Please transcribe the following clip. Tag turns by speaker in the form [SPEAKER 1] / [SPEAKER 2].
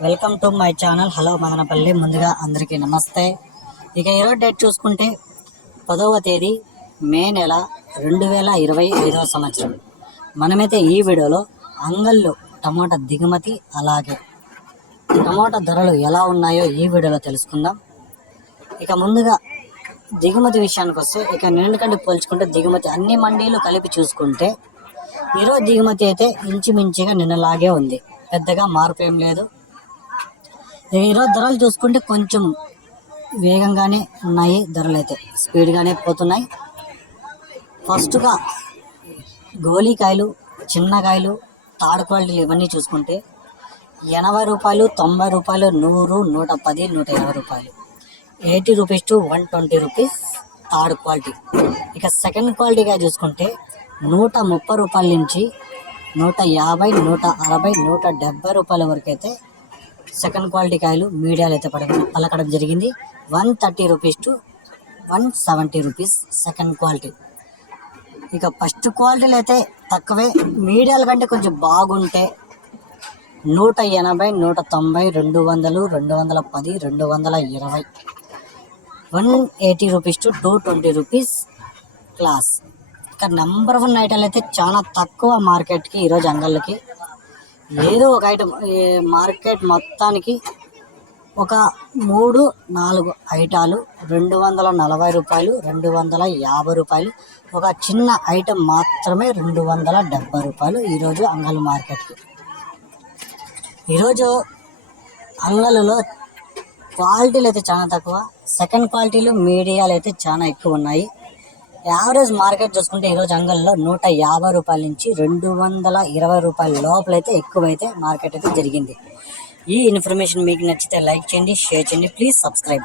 [SPEAKER 1] Welcome to my channel. Hello Madanapalle. ముందుగా అందరికీ నమస్తే. ఇక ఈరోజు డేట్ చూసుకుంటే పదవ తేదీ మే నెల రెండు వేల ఇరవై ఐదవ సంవత్సరం. మనమైతే ఈ వీడియోలో అంగల్లో టమోటా దిగుమతి అలాగే టమోటా ధరలు ఎలా ఉన్నాయో ఈ వీడియోలో తెలుసుకుందాం. ఇక ముందుగా దిగుమతి విషయానికి వస్తే ఇక నిన్నటికంటే పోల్చుకుంటే దిగుమతి అన్ని మండీలు కలిపి చూసుకుంటే ఈరోజు దిగుమతి అయితే ఇంచుమించుగా నిన్నలాగే ఉంది. పెద్దగా మార్పు ఏం లేదు. ఈరోజు ధరలు చూసుకుంటే కొంచెం వేగంగానే ఉన్నాయి ధరలు అయితే. స్పీడ్గానే పోతున్నాయి. ఫస్ట్గా గోళీకాయలు చిన్నకాయలు తాడు క్వాలిటీలు ఇవన్నీ చూసుకుంటే ఎనభై రూపాయలు తొంభై రూపాయలు నూరు నూట పది నూట ఇరవై రూపాయలు. Eighty rupees to one twenty rupees third quality. ఇక సెకండ్ క్వాలిటీగా చూసుకుంటే నూట ముప్పై రూపాయల నుంచి నూట యాభై నూట అరవై నూట డెబ్బై రూపాయల వరకు అయితే సెకండ్ క్వాలిటీ కాయలు మీడియాలు అయితే పడ పలకడం జరిగింది. One thirty rupees to one seventy rupees second quality. ఇక ఫస్ట్ క్వాలిటీలు అయితే తక్కువే. మీడియాల కంటే కొంచెం బాగుంటే నూట ఎనభై నూట తొంభై రెండు వందలు రెండు వందల పది రెండు వందల ఇరవై. One eighty rupees to two twenty rupees class. ఇక నెంబర్ వన్ ఐటెల్ అయితే చాలా తక్కువ మార్కెట్కి ఈరోజు అంగళ్ళకి ఏదో ఒక ఐటమ్ మార్కెట్ మొత్తానికి ఒక మూడు నాలుగు ఐటాలు రెండు వందల నలభై రూపాయలు రెండు వందల యాభై రూపాయలు. ఒక చిన్న ఐటెం మాత్రమే రెండు వందల డెబ్బై రూపాయలు ఈరోజు అంగల్ మార్కెట్కి. ఈరోజు అంగలులో క్వాలిటీలు అయితే చాలా తక్కువ. సెకండ్ క్వాలిటీలు మీడియాలు అయితే చాలా ఎక్కువ ఉన్నాయి. యావరేజ్ మార్కెట్ చూసుకుంటే ఈరోజు అంగల్లో నూట యాభై రూపాయల నుంచి రెండు వందల ఇరవై రూపాయల లోపలైతే ఎక్కువైతే మార్కెట్ అయితే జరిగింది. ఈ ఇన్ఫర్మేషన్ మీకు నచ్చితే లైక్ చేయండి షేర్ చేయండి ప్లీజ్ సబ్స్క్రైబ్.